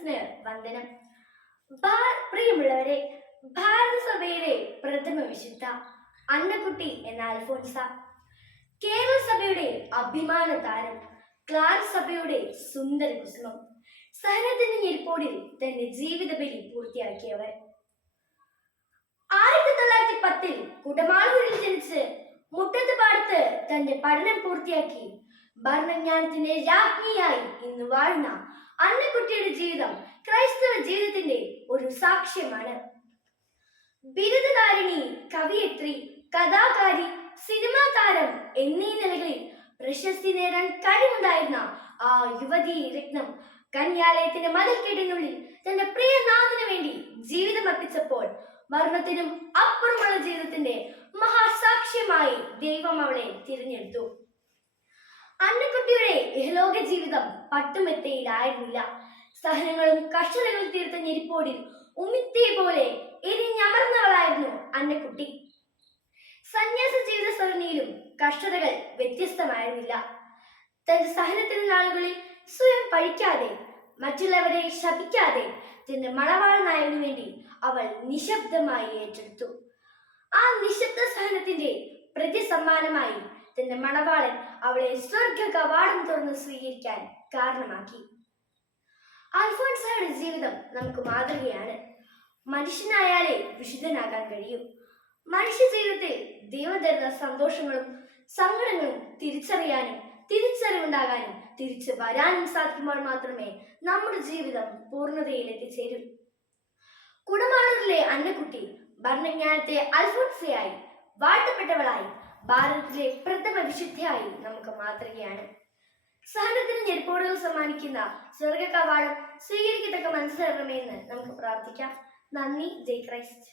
ഫ്രണ്ട്സിന് വന്ദനം. പ്രിയമുള്ളവരെ, ഭാരതസഭയിലെ പ്രഥമ വിശുദ്ധ അന്നക്കുട്ടി എന്ന അൽഫോൻസ, കേരള സഭയുടെ അഭിമാന താരം, ക്ലാർക് സഭയുടെ സുന്ദര കുസുമം, സഹനത്തിന്റെ ഞെരിപ്പോടിൽ തന്റെ ജീവിത ബലി പൂർത്തിയാക്കിയവർ. 1910 കുടമാളൂരിൽ ജനിച്ച് മുട്ടത്ത് പാടത്ത് തന്റെ പഠനം പൂർത്തിയാക്കി ഭരണജ്ഞാനത്തിന്റെ രാജ്ഞിയായി ഇന്ന് വാഴുന്ന അന്നക്കുട്ടിയുടെ ജീവിതം ക്രൈസ്തവ ജീവിതത്തിന്റെ ഒരു സാക്ഷ്യമാണ്. ബിരുദധാരിണി, കവിയത്രി, കഥാകാരി, സിനിമാ താരം എന്നീ നിലകളിൽ പ്രശസ്തി നേടാൻ കഴിവുണ്ടായിരുന്ന ആ യുവതീ രത്നം കന്യാലയത്തിന്റെ മതിൽക്കെട്ടിനുള്ളിൽ തന്റെ പ്രിയനാഥന് വേണ്ടി ജീവിതം അർപ്പിച്ചപ്പോൾ മരണത്തിനും അപ്പുറമുള്ള ജീവിതത്തിന്റെ മഹാസാക്ഷ്യമായി ദൈവം അവളെ തിരഞ്ഞെടുത്തു. അന്നക്കുട്ടിയുടെ ഇഹലോക ജീവിതം പട്ടുമെത്തയിലായിരുന്നില്ല. സഹനങ്ങളും കഷ്ടതകളും തീർത്ത ഞെരിപ്പോടിൽ ഉമിത്തിയെ പോലെ എരിഞ്ഞമർന്നവളായിരുന്നു അന്നക്കുട്ടി. സന്യാസ ജീവിത സരണിയിലും കഷ്ടതകൾ വ്യത്യസ്തമായിരുന്നില്ല. തന്റെ സഹനത്തിന്റെ നാളുകളിൽ സ്വയം പഴിക്കാതെ, മറ്റുള്ളവരെ ശപിക്കാതെ തന്റെ മണവാളനായതിനു വേണ്ടി അവൾ നിശബ്ദമായി ഏറ്റെടുത്തു. ആ നിശബ്ദ സഹനത്തിന്റെ പ്രതിസമ്മാനമായി തന്റെ മണവാളൻ അവളെ സ്വർഗ കവാടം തുറന്ന് സ്വീകരിക്കാൻ കാരണമാക്കി. അൽഫോൻസയുടെ ജീവിതം നമുക്ക് മാതൃകയാണ്. മനുഷ്യനായാലേ വിശുദ്ധനാകാൻ കഴിയും. മനുഷ്യ ജീവിതത്തിൽ ദൈവം തരുന്ന സന്തോഷങ്ങളും സങ്കടങ്ങളും തിരിച്ചറിയാനും തിരിച്ചറിവുണ്ടാകാനും തിരിച്ചു വരാനും സാധിക്കുമ്പോൾ മാത്രമേ നമ്മുടെ ജീവിതം പൂർണ്ണതയിൽ എത്തിച്ചേരൂ. കുടമാളൂരിലെ അന്നക്കുട്ടി ഭരണജ്ഞാനത്തെ അൽഫോൻസയായി, വാഴ്ത്തപ്പെട്ടവളായി, ഭാരതത്തിലെ പ്രഥമ വിശുദ്ധയായി നമുക്ക് മാതൃകയാണ്. സഹനത്തിന് ഞെരിപ്പോടുകൾ സമ്മാനിക്കുന്ന സ്വർഗ കവാടം സ്വീകരിക്കത്തക്ക മനസ്സിലാകണമെന്ന് നമുക്ക് പ്രാർത്ഥിക്കാം. നന്ദി. ജയ് ക്രൈസ്റ്റ്.